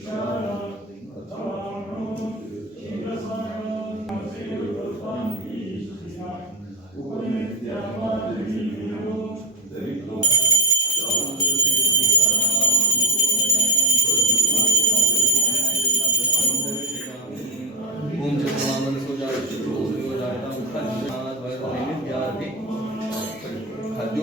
Shara.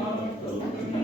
Tá Obrigado pelo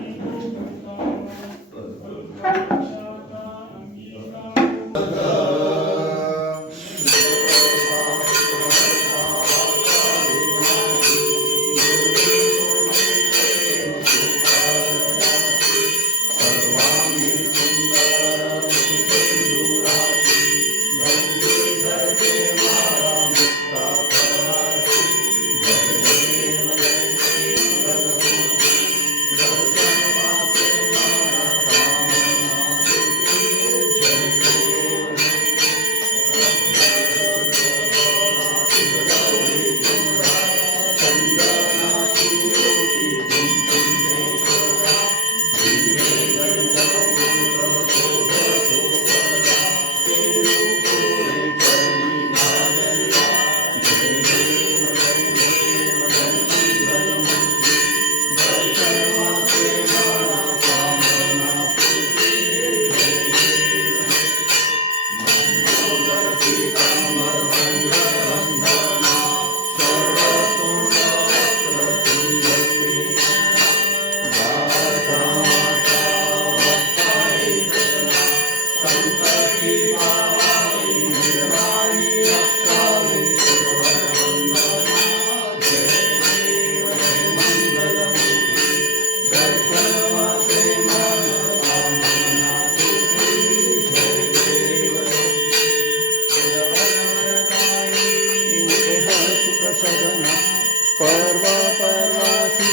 पर्व पर्वासी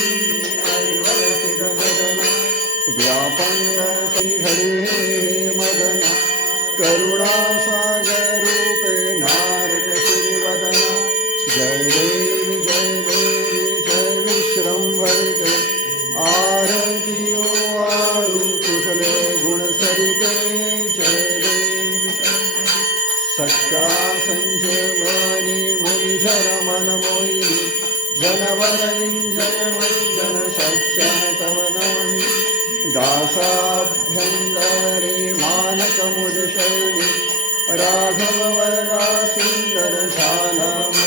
व्यापंग हरे मदन करुणासागरूपे नारद श्रीवदन जय देवी जय देवी जय विश्रंभरिते आरतियो आळू कुशले गुणसरिते जय देवी सख्या संजीवनी मुनिधर मन जनवरविञ्जयमञ्जनसक्षतमनामि दासाभ्यन्तरे मानकमुदशैली राघववरदासुन्दरशालाम्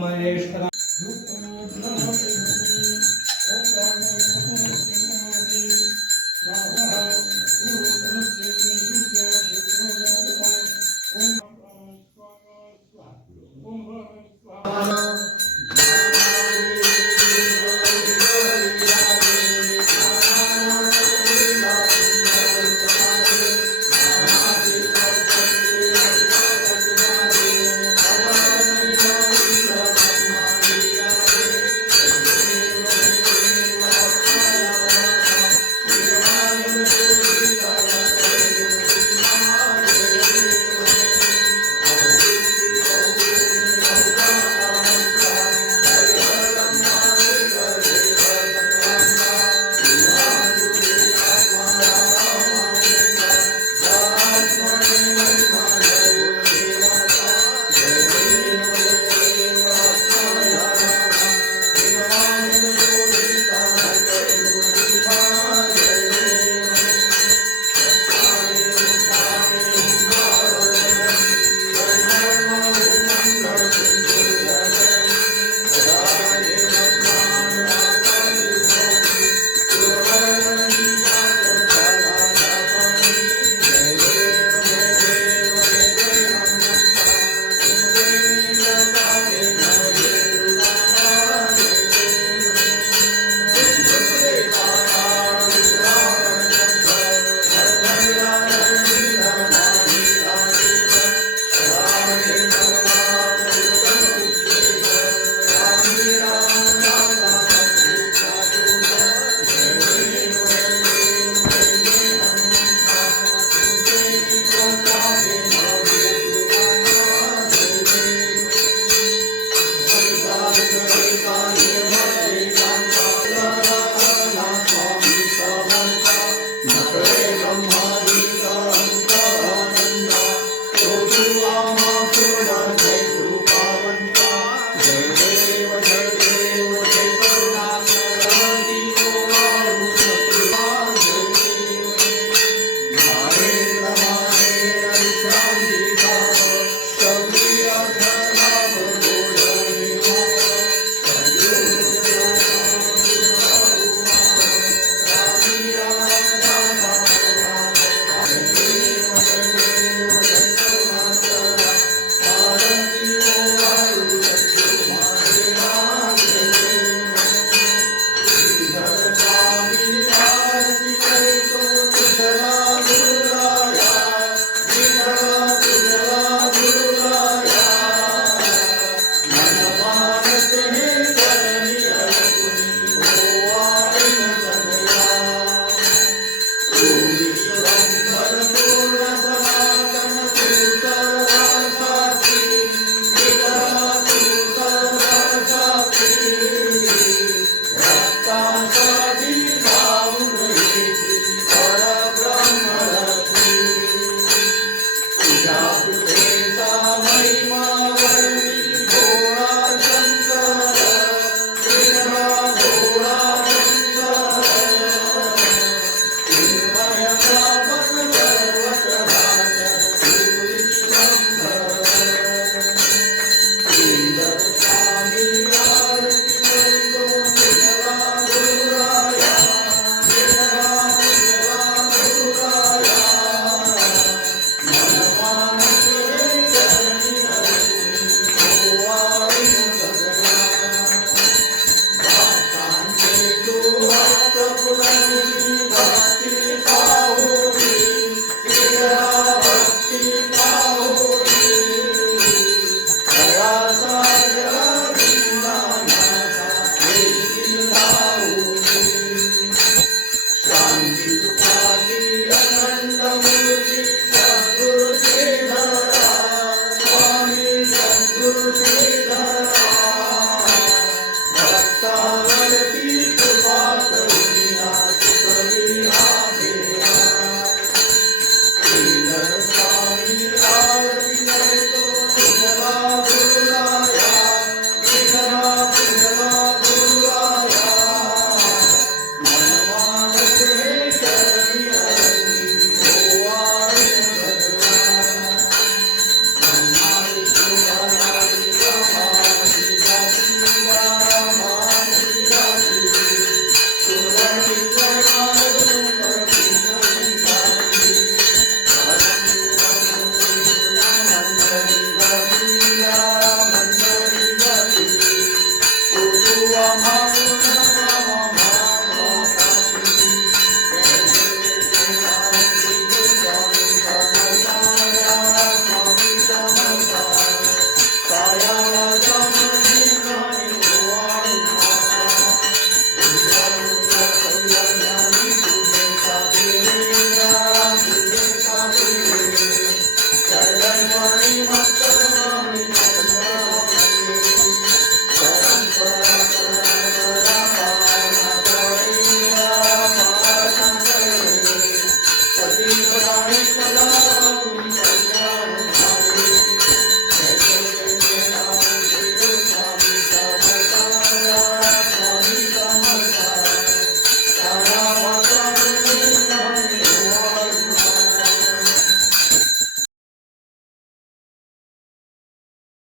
महेश्वरा yeah